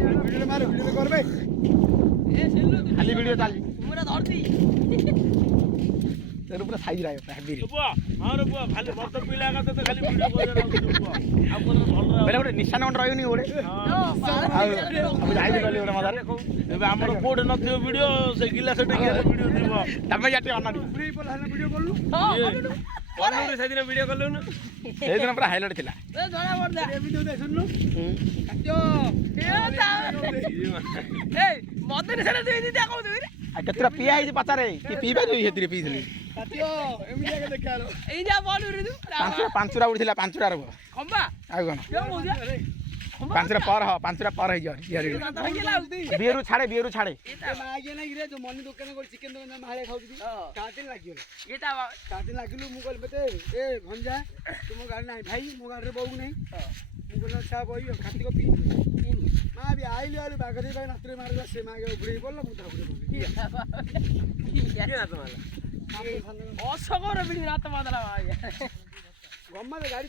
ভিডিও মার ভিডিও করবে এ সেলু খালি ভিডিও চালি তোমরা ধরতি তোর উপরে সাইজ রাখো হেভি বুয়া আমার বুয়া খালি মত পিলা কথা তো খালি ভিডিও করে রাখো বুয়া আর কোন ভাল বেলে ଗୋଟେ ନିଶାନ ଗୋଟେ ରହିବନି ଗୋଟେ আমি ଯାଇ ଗଲି ଗୋଟେ ମଜାରେ ଏବେ ଆମର କୋଡ ନଥିବ ଭିଡିଓ ସେ ଗିଲା ସେଠି ଗିଲା ଭିଡିଓ দিব ତମେ ଯାଟି ଅନାନି ଫ୍ରି ପଲା ହେଲେ ଭିଡିଓ କଲୁ ଅନୁରେ ସେଦିନ ଭିଡିଓ କଲୁନୁ ସେଇଦିନ ପୁରା ହାଇଲାଇଟ୍ ଥିଲା ଏ ଜଣା ପଡਦਾ ଏ ଭିଡିଓ ଦେ ଶୁଣଲୁ କାଟ୍ୟ ଏ ମଦନ ସେଟା ଦେଇ ଦିଟା କହୁଛୁ ରେ ଆଉ କେତେଟା ପିଆ ହେଇଛି ପାଚାରେ କି ପିଇବା ଯୋଉ ସେଥିରେ ପିଇଥିଲି କାଟ୍ୟ ଏମିତି ଆগে ଦେଖାলো ଏଇ ଯା ବଲ ରେ ତୁ ପାଞ୍ଚଟା ଉଠିଥିଲା ପାଞ୍ଚଟାର ଖମ୍ବା ଆଉ କଣ କେଉ କହୁଛ ପାଞ୍ଚଟା par ହେଇଯିବ ଦାନ୍ତ ଭାଙ୍ଗିଲା ଆଉ ବିଏରୁ ଛାଡେ ଏ ମାଗେ ନା ଗିରେ ଯୋ ମନି ଦୋକାନ ଗୋ ଚିକେନ ଦୋକାନ ମାଳେ ଖାଉଥିଲି କାଦିନ ଲାଗିବ ଏଟା କାଦିନ ଲାଗିଲୁ ମୁଁ କହିଲି ବେଟେ ଏ ଭଞ୍ଜା ତୁମ ଗାଡି ନାହିଁ ଭାଇ ମୋ ଗାଡିରେ ବହୁ ନାହିଁ ମୁଁ କହିଲି ଛା ବହି ଖାତି କପି ମା ବି ଆଇଲି ଆଇଲି ବାଗ ଦେଇ ଭାଇ ନାତରେ ମାରିଲା ସେ ମାଗେ ଉଡେଇ ପଡଲା ମୁଁ ତା ଉପରେ ପଡଲି କିଏ ହାତ ମାରଲା ଅସଗର ବିଡି ରାତ ମାଦଲା ଭାଇ ଗମ୍ମା ଗାଡି